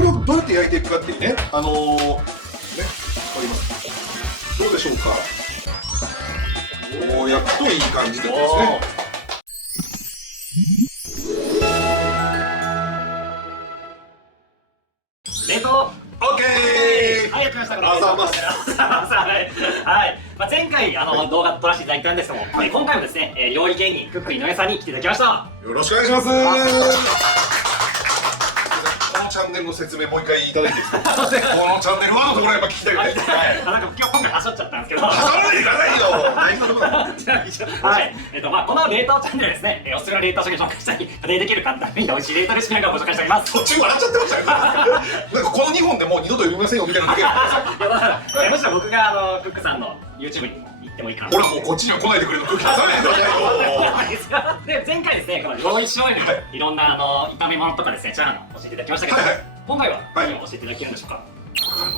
これをどうやって焼いていくかっていうね、ね、わかります。どうでしょうか。こう焼くといい感じでですね。冷凍オッケー。はい、やってました。ありがとうございます。はい、前回動画撮らせていただいたんですけども、今回もですね、料理芸人クック井上さんに来ていただきました。よろしくお願いします。このチャンネルの説明もう一回いただいていいですか。このチャンネルはのところやっぱ聞きたいです。なんか今回はしょっちゃったんですけど。はしょらないでくださいよ。大事なところだ。はい、この冷凍チャンネルですね、おすすめの冷凍食品を紹介したり、家庭でできる簡単に美味しい冷凍レシピなんかをご紹介しております。途中笑っちゃってましたよ。なんかこの2本でもう二度と読みませんよみたいなだけ。むしろ僕がクックさんの YouTube に行ってもいいかな。ほらもうこっちには来ないでくれる空気出さないでくださいよ。で前回ですね、この料理醤油のいろんな炒め物とかですね、チャーハンを教えていただきましたけど、今回は何を教えていただけるんでしょうか。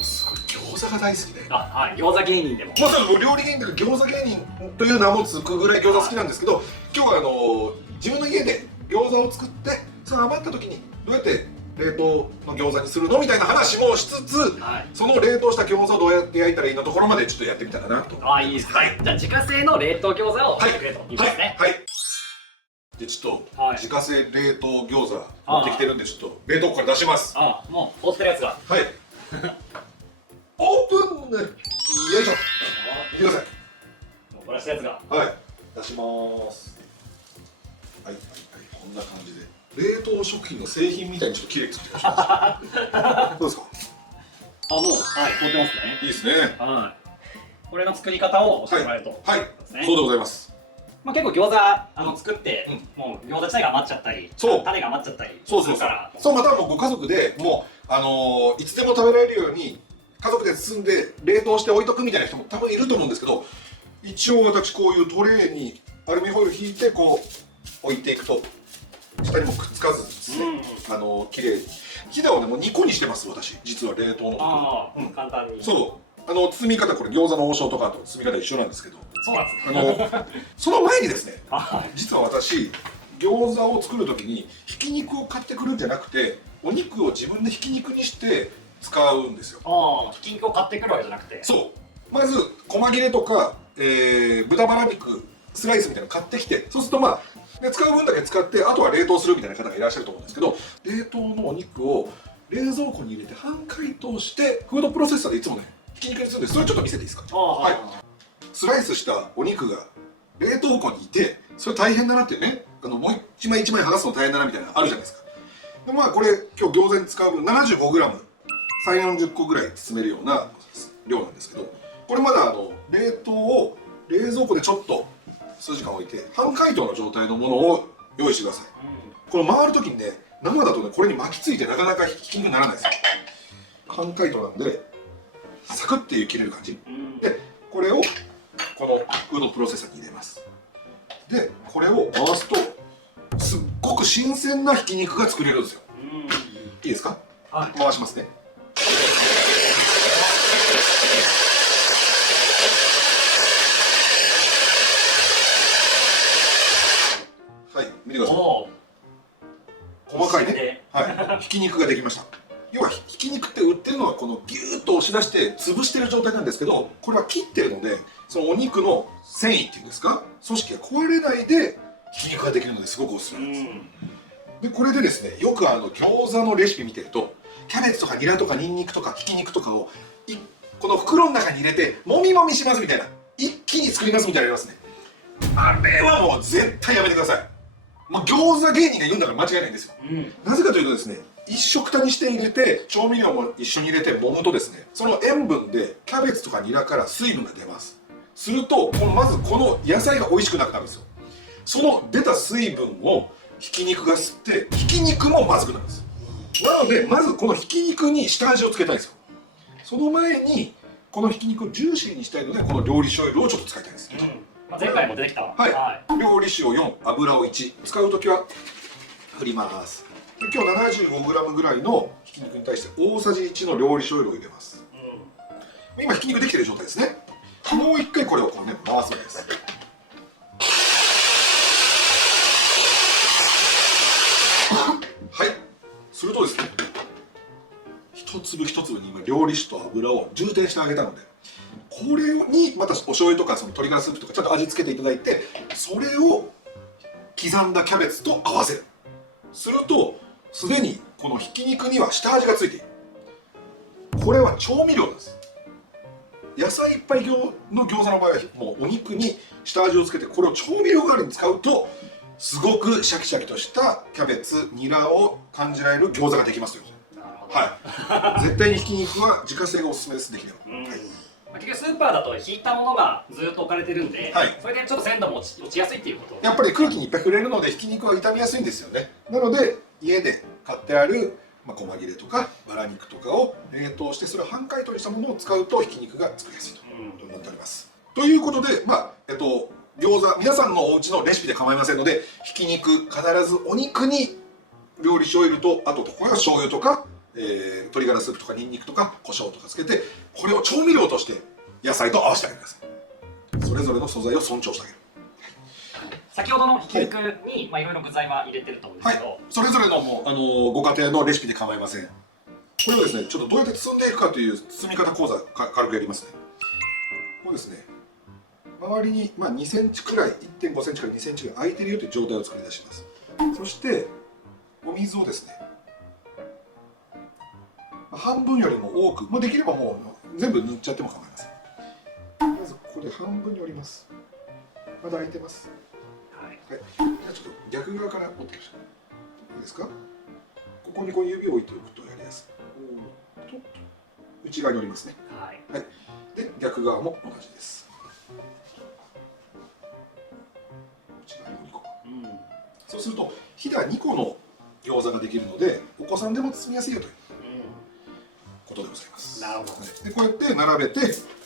すごい餃子が大好きで。はい、餃子芸人でも。まあ料理芸人というか餃子芸人という名もつくぐらい餃子好きなんですけど、今日は自分の家で餃子を作ってその余った時にどうやって冷凍の餃子にするのみたいな話もしつつ、その冷凍した餃子をどうやって焼いたらいいのところまでちょっとやってみたらなと。あ、いいですね。じゃあ自家製の冷凍餃子を作ってくれといいですね。はい。でちょっと自家製冷凍餃子持ってきてるんで、ちょっと冷凍庫から出します。もう覆ってるやつが。はい。オープン。よいしょ。見てください。これしたやつが。はい。出します。はいはいはい、こんな感じで冷凍食品の製品みたいにちょっと綺麗に作ってみました。どうですか。もう凍ってますね。いいですね。はい。これの作り方を教えてもらえると。はい。そうでございます。結構餃子作ってもう餃子自体が余っちゃったり、種が余っちゃったりするから。そう、またもうご家族でもういつでも食べられるように家族で包んで冷凍して置いとくみたいな人も多分いると思うんですけど、一応私こういうトレーにアルミホイル引いてこう置いていくと下にもくっつかずですね、綺麗に。ひだをねもう2個にしてます私、実は冷凍の。簡単に。そう、包み方これ餃子の王将とかと包み方一緒なんですけど、そうなんですね。その前にですね、実は私餃子を作る時にひき肉を買ってくるんじゃなくてお肉を自分でひき肉にして使うんですよ。ひき肉を買ってくるわけじゃなくて。そう、まず細切れとか、豚バラ肉スライスみたいなの買ってきて、そうすると使う分だけ使ってあとは冷凍するみたいな方がいらっしゃると思うんですけど、冷凍のお肉を冷蔵庫に入れて半解凍してフードプロセッサーでいつもねひき肉にするんです。それちょっと見せていいですか。はい。スライスしたお肉が冷凍庫にいて、それ大変だなってね、もう一枚一枚剥がすの大変だなみたいなのあるじゃないですか。でこれ今日餃子に使う分 75g、 30-40個ぐらい包めるような量なんですけど、これまだ冷凍を冷蔵庫でちょっと数時間置いて半解凍の状態のものを用意してください。この回る時にね、生だとねこれに巻きついてなかなかひき肉にならないですよ。半解凍なんでサクッていう切れる感じで、これをこのフードプロセッサーに入れます。でこれを回すとすっごく新鮮なひき肉が作れるんですよ。いいですか。回しますね。はい、見てください。細かいね、ひき肉ができました。要はひき肉って売ってるのはこのギューッと押し出して潰してる状態なんですけど、これは切ってるのでそのお肉の繊維っていうんですか、組織が壊れないでひき肉ができるのですごくおすすめなんです。でこれでですね、よく餃子のレシピ見てるとキャベツとかニラとかニンニクとかひき肉とかをこの袋の中に入れてもみもみしますみたいな、一気に作りますみたいなのありますね。あれはもう絶対やめてください。餃子芸人が言うんだから間違いないんですよ。なぜかというとですね、一緒くたにして入れて調味料も一緒に入れて揉むとですね、その塩分でキャベツとかニラから水分が出ます。するとまずこの野菜が美味しくなくなるんですよ。その出た水分をひき肉が吸ってひき肉もまずくなるんです。なのでまずこのひき肉に下味をつけたいんですよ。その前にこのひき肉をジューシーにしたいのでこの料理醤油をちょっと使いたいです。前回も出てきた。料理酒を4、油を1、使う時は振ります。で今日 75g ぐらいのひき肉に対して大さじ1の料理醤油を入れます。今ひき肉できてる状態ですね。もう一回これをこうね回すんです。はい。するとですね、粒一粒に今料理酒と油を充填してあげたので、これにまたお醤油とかその鶏ガラスープとかちゃんと味付けていただいて、それを刻んだキャベツと合わせる。するとすでにこのひき肉には下味がついている。これは調味料なんです。野菜いっぱいの餃子の場合はもうお肉に下味をつけて、これを調味料代わりに使うとすごくシャキシャキとしたキャベツ、ニラを感じられる餃子ができますよ。はい、絶対にひき肉は自家製がおすすめです。できれば、はい、結局スーパーだとひいたものがずっと置かれてるんで、はい、それでちょっと鮮度も落ちやすいっていうこと。やっぱり空気にいっぱい触れるのでひき肉は傷みやすいんですよね。なので家で買ってある細切れとかバラ肉とかを冷凍してそれを半解凍にしたものを使うとひき肉が作りやすいと思っております。ということで、餃子皆さんのお家のレシピで構いませんので、ひき肉必ずお肉に料理酒オイルと、あとこれは醤油とか、鶏ガラスープとかニンニクとか胡椒とかつけて、これを調味料として野菜と合わせてあげてください。それぞれの素材を尊重してあげる。先ほどのひき肉に、いろいろ具材は入れてると思うんですけど、はい、それぞれのご家庭のレシピで構いません。これをですね、ちょっとどうやって包んでいくかという包み方講座軽くやりますね。こうですね、周りに2センチくらい、1.5センチから2センチぐらい空いてるよという状態を作り出します。そしてお水をですね、半分よりも多く、できればもう全部塗っちゃっても構いません。まずここで半分に折ります。まだ空いてます。はい、じゃあちょっと逆側から折っていきましょう。いいですか。ここに指を置いておくとやりやすい。内側に折りますね。はい、はい、で逆側も同じです。内側に折り込む、そうするとひだ2個の餃子ができるので、お子さんでも包みやすいよということでございます。なるほど。でこうやって並べて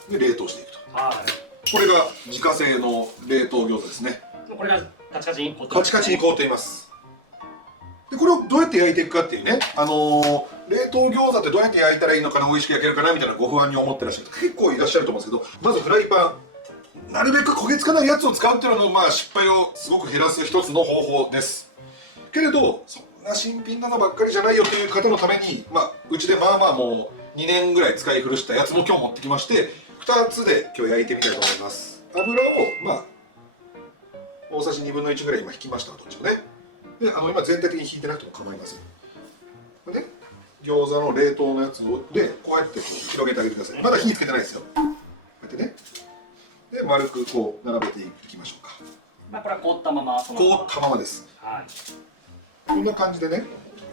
で冷凍していくと。はい、これが自家製の冷凍餃子ですね。これがカチカチに凍っています。でこれをどうやって焼いていくかっていうね、冷凍餃子ってどうやって焼いたらいいのかな、美味しく焼けるかなみたいなご不安に思ってらっしゃる方結構いらっしゃると思うんですけど、まずフライパン、なるべく焦げつかないやつを使うっていうのの、失敗をすごく減らす一つの方法です。けれどそんな新品なのばっかりじゃないよという方のために、うちでもう2年ぐらい使い古したやつも今日持ってきまして、2つで今日焼いてみたいと思います。油を大さじ1/2ぐらい今引きました。どっちもね。で今全体的に引いてなくても構いません。これね、餃子の冷凍のやつをでこうやって広げてあげてください。まだ火つけてないですよ。こうやってね。で丸くこう並べていきましょうか。これは凍ったまま。凍ったままです。はい。こんな感じでね、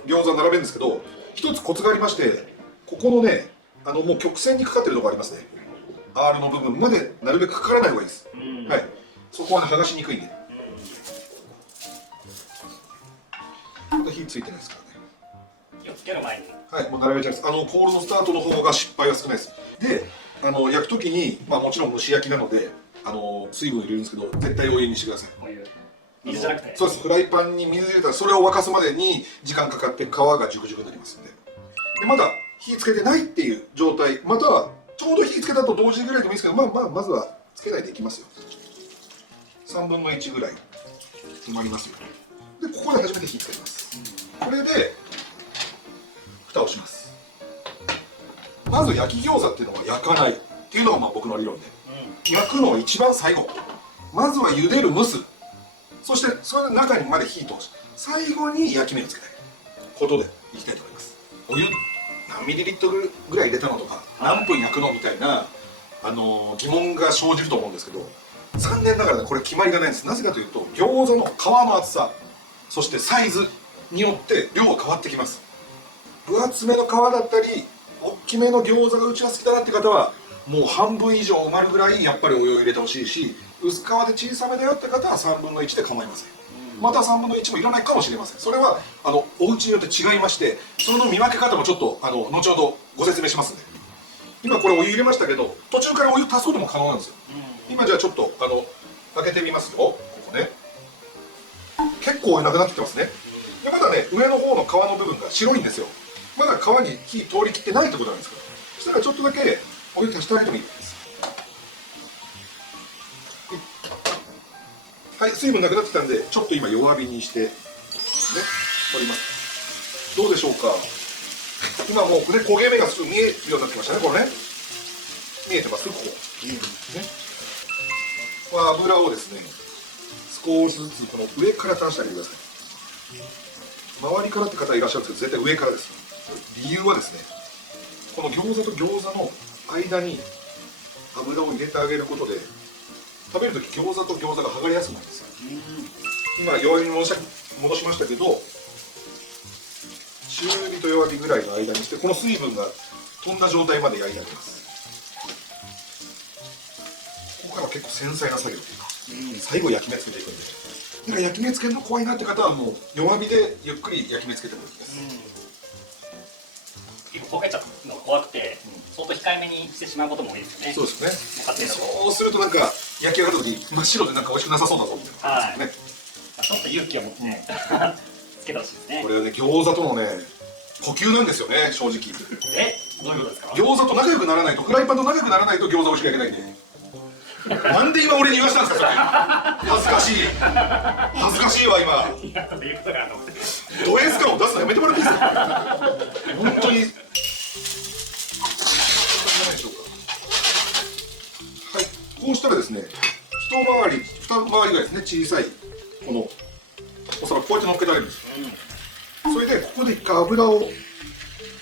餃子並べるんですけど、一つコツがありまして、ここのね、もう曲線にかかってるところありますね。R の部分までなるべくかからない方がいいです。はい。そこは剥がしにくいんで。火ついてないですからね。火をつける前に。はい、もう並べちゃいます。コールドスタートの方が失敗は少ないです。で、焼くときに、もちろん蒸し焼きなので、水分入れるんですけど、絶対お湯にしてください。お湯。水じゃなくて。そうです。フライパンに水入れたら、それを沸かすまでに時間かかって皮がジュクジュクになりますので。で、まだ火つけてないっていう状態、またはちょうど火つけたと同時ぐらいでもいいですけど、まずはつけないでいきますよ。3分の1ぐらい埋まりますよ。で、ここで初めて火つけます。これで蓋をします。まず焼き餃子っていうのは焼かないっていうのが僕の理論で、焼くのは一番最後。まずは茹でる、蒸す、そしてそれの中にまで火通し、最後に焼き目をつけたいことでいきたいと思います。お湯何ミリリットルぐらい入れたのとか、何分焼くのみたいな疑問が生じると思うんですけど、残念ながらね、これ決まりがないんです。なぜかというと、餃子の皮の厚さ、そしてサイズによって量が変わってきます。分厚めの皮だったり大きめの餃子がうちは好きだなって方は、もう半分以上埋まるぐらいやっぱりお湯を入れてほしいし、薄皮で小さめだよって方は3分の1で構いません。また3分の1もいらないかもしれません。それはお家によって違いまして、その見分け方もちょっと後ほどご説明しますんで。今これお湯入れましたけど、途中からお湯足すことも可能なんですよ。今じゃあちょっと開けてみますよ。ここね、結構お湯なくなってきてますね。でまだね、上の方の皮の部分が白いんですよ。まだ皮に火通りきってないってことなんですから、そしたらちょっとだけお湯足してあげてもいいです。はい、水分なくなってきたんで、ちょっと今弱火にしてね、取ります。どうでしょうか。今もうこれ焦げ目がすぐ見えるようになってきましたね。これね、見えてますここ、ね、油をですね少しずつこの上から垂らしてあげてください。周りからって方いらっしゃるんですけど、絶対上からです。理由はですね、この餃子と餃子の間に油を入れてあげることで、食べるとき餃子と餃子が剥がれやすくなるんですよ。今弱火に戻しましたけど、中火と弱火ぐらいの間にして、この水分が飛んだ状態まで焼いてあげます。ここからは結構繊細な作業というか、最後焼き目つけていくんで、なんか焼き目つけるの怖いなって方はもう弱火でゆっくり焼き目つけてもいいです。結構焦げちゃうのが怖くて、相当控えめにしてしまうことも多いですよね。そうですね。そうするとなんか焼き上がるとき真っ白でなんか美味しくなさそうだぞみたいな、はい、ね、ちょっと勇気を持ってつけてほしいですね。これはね、餃子とのね呼吸なんですよね、正直。どういうことですか？餃子と仲良くならないと、フライパンと仲良くならないと餃子美味しく焼けないんで。なんで今俺に言わしたんですか、それ。恥ずかしい。恥ずかしいわ今。いや、そういうことかと思って。ド S 感を出すのやめてもらっていいですか。本当に。はい、こうしたらですね、二回りぐらいですね、小さいこのお皿をこうやって乗っけてあげるんです。それでここで一回油を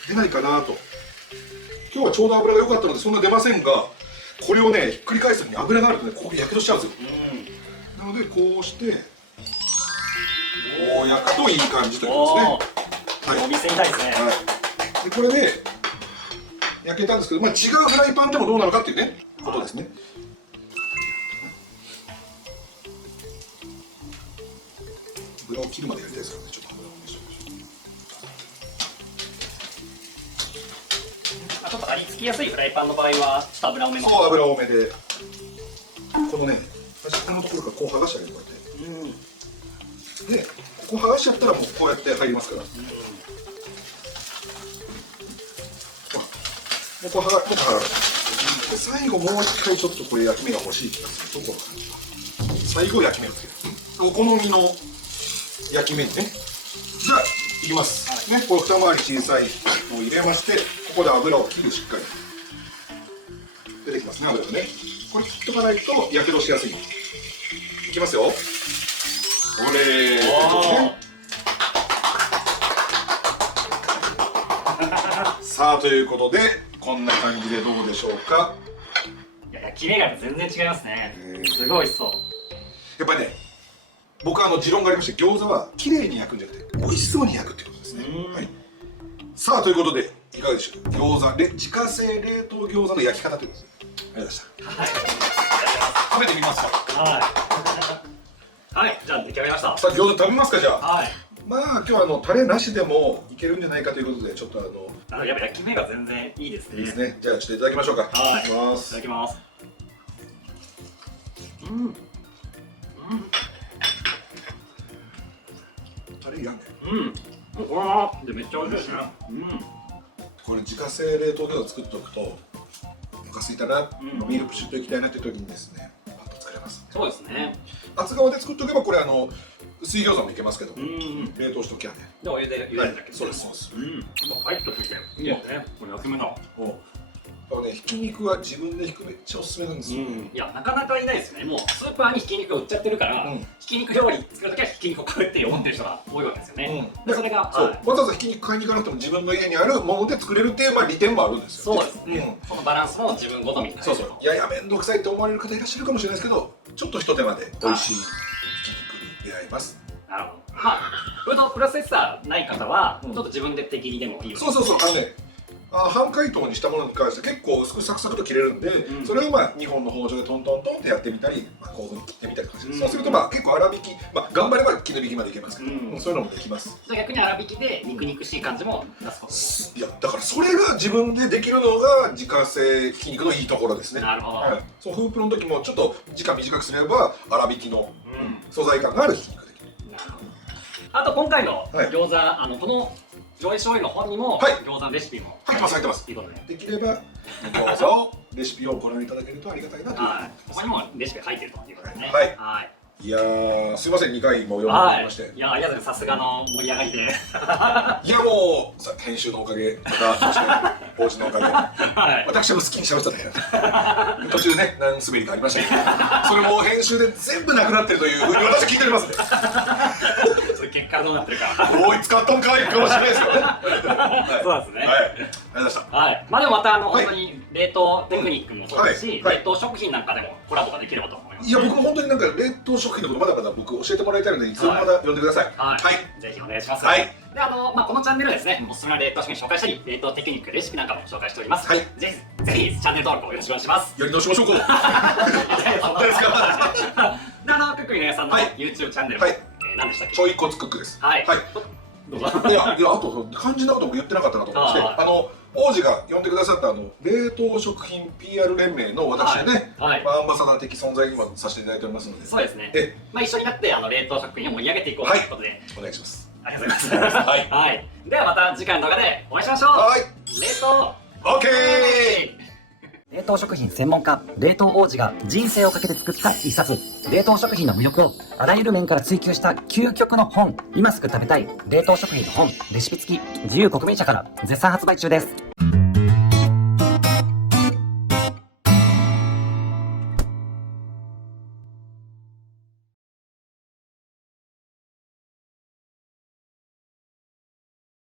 出ないかなと。今日はちょうど油が良かったのでそんな出ませんが、これをねひっくり返す時に油があるとね、ここでやけどしちゃうんですよ。なのでこうしてこう焼くといい感じということですね。はい、お店みたいですね。はい、でこれで焼けたんですけど、まあ、違うフライパンでもどうなのかっていうねことですね。油を切るまでやりたいですからね。ちょっと油を熱してみましょう。ちょっとありつきやすいフライパンの場合はちょっと油多めの。そう、油多めで、このね端っこのところからこう剥がしてあげる、こうやって、でここ剥がしちゃったらもうこうやって入りますから、ここ剥がる、で最後もう一回ちょっとこれ焼き目が欲しい気がするところから最後焼き目をつける、お好みの焼き目にね。じゃあいきます、ね、これ二回り小さいのを入れまして、ここで油を切る、しっかり出てきますね、油がね。これ切っとかないとやけどしやすい。いきますよ。これ、さあということでこんな感じでどうでしょうか。いや、焼き目が全然違いますね。すごい美味しそう。やっぱりね、僕は持論がありまして、餃子は綺麗に焼くんじゃなくて美味しそうに焼くってことですね。はい、さあということでいかがでしょう。餃子で自家製冷凍餃子の焼き方ということです。ありがとうございました。食べてみますか。はい、じゃあ出来上がりました。さあ餃子食べますか。じゃあ、はい、まあ今日はタレなしでもいけるんじゃないかということで、ちょっとやっぱ焼き目が全然いいですね。いいですね。じゃあちょっといただきましょうか。はい、いただきます。いただきます。タレいらんね。でめっちゃ美味しいですね。これ自家製冷凍餃子作っておくと、お腹空いたな、ミルクシュート行きたいなっていう時にですね、パッと作れます。そうですね。厚皮で作っておけばこれ水餃子もいけますけど、冷凍しときゃね。でお湯で茹でるだけ。そうですそうです。パリッとついていいですね。これ焼き目の。ひき肉は自分でひくめっちゃおすすめなんですよ。いや、なかなかいないですよね。もうスーパーにひき肉が売っちゃってるから、ひき肉料理作るときはひき肉を買うって思ってる人が多いわけですよね。でそれがわざわざひき肉買いに行かなくても自分の家にあるもので作れるっていう利点もあるんですよ。そうですね。このバランスも自分好みになる。そうそう。いやいや面倒くさいって思われる方いらっしゃるかもしれないですけど、ちょっと一手間で美味しいひき肉に出会えます。なるほど。まあ、フードプロセッサーない方はちょっと自分で適宜でもいい。そう半解凍にしたものに関して結構薄くサクサクと切れるんで、それを2本の包丁でトントントンってやってみたり、こういうふうに切ってみたりとかして、そうすると結構粗挽き、頑張れば切り引きまでいけますけど、そういうのもできます。じゃあ逆に粗挽きで肉々しい感じも出すこと。いやだからそれが自分でできるのが自家製ひき肉のいいところですね。なるほど。そうフープロの時もちょっと時間短くすれば粗挽きの素材感があるひき肉ができる。あと今回の餃子、この上位醤油の本にも餃子のレシピも入ってます。できればどうぞレシピをご覧いただけるとありがたいなという。ここにもレシピが書いてるということですね。いやー、すいません、2回も読んでいただきまして。いや、ありがとうございます。さすがの盛り上がりで。いやもう、編集のおかげ、また、そして、王子のおかげ、はい。私も好きに喋っちゃったね。途中ね、何滑りかありましたけど、それも編集で全部なくなってるというふうに私は聞いておりますんで。それ結果どうなってるか。おい、使ったんかいかもしれないですよね。そうですね。はい。ありがとうございました。はい。まあでもまたはい本当に冷凍テクニックもそうですし、はい冷凍食品なんかでもコラボができればと思います。いや、僕も本当になんか冷凍食品のことまだまだ僕教えてもらいたいので、いつでもまだ呼んでください。はい。ぜひお願いします。はい。で、まあこのチャンネルはですね、おすすめの冷凍食品紹介したり、冷凍テクニック、レシピなんかも紹介しております。はい。ぜひチャンネル登録をよろしくお願いします。やり直しましょうか。いやいや、そんな誰ですか。で、クックリのやさんのはい YouTube チャンネル、はい何でしたっけ？ちょいコツクックです。はい。はい。どうぞ。いや、あと肝心なことも言ってなかったなと思いまして、王子が呼んでくださった冷凍食品 PR 連盟の私のね、はい。アンバサダー的存在に今させていただいておりますので、そうですね。え、まあ一緒になって冷凍食品を盛り上げていこうということで、お願いします。ありがとうございます。はいはい。ではまた次回の動画でお会いしましょう。はい。冷凍オッケー。冷凍食品専門家、冷凍王子が人生をかけて作った一冊。冷凍食品の魅力をあらゆる面から追求した究極の本。今すぐ食べたい冷凍食品の本、レシピ付き、自由国民社から絶賛発売中です。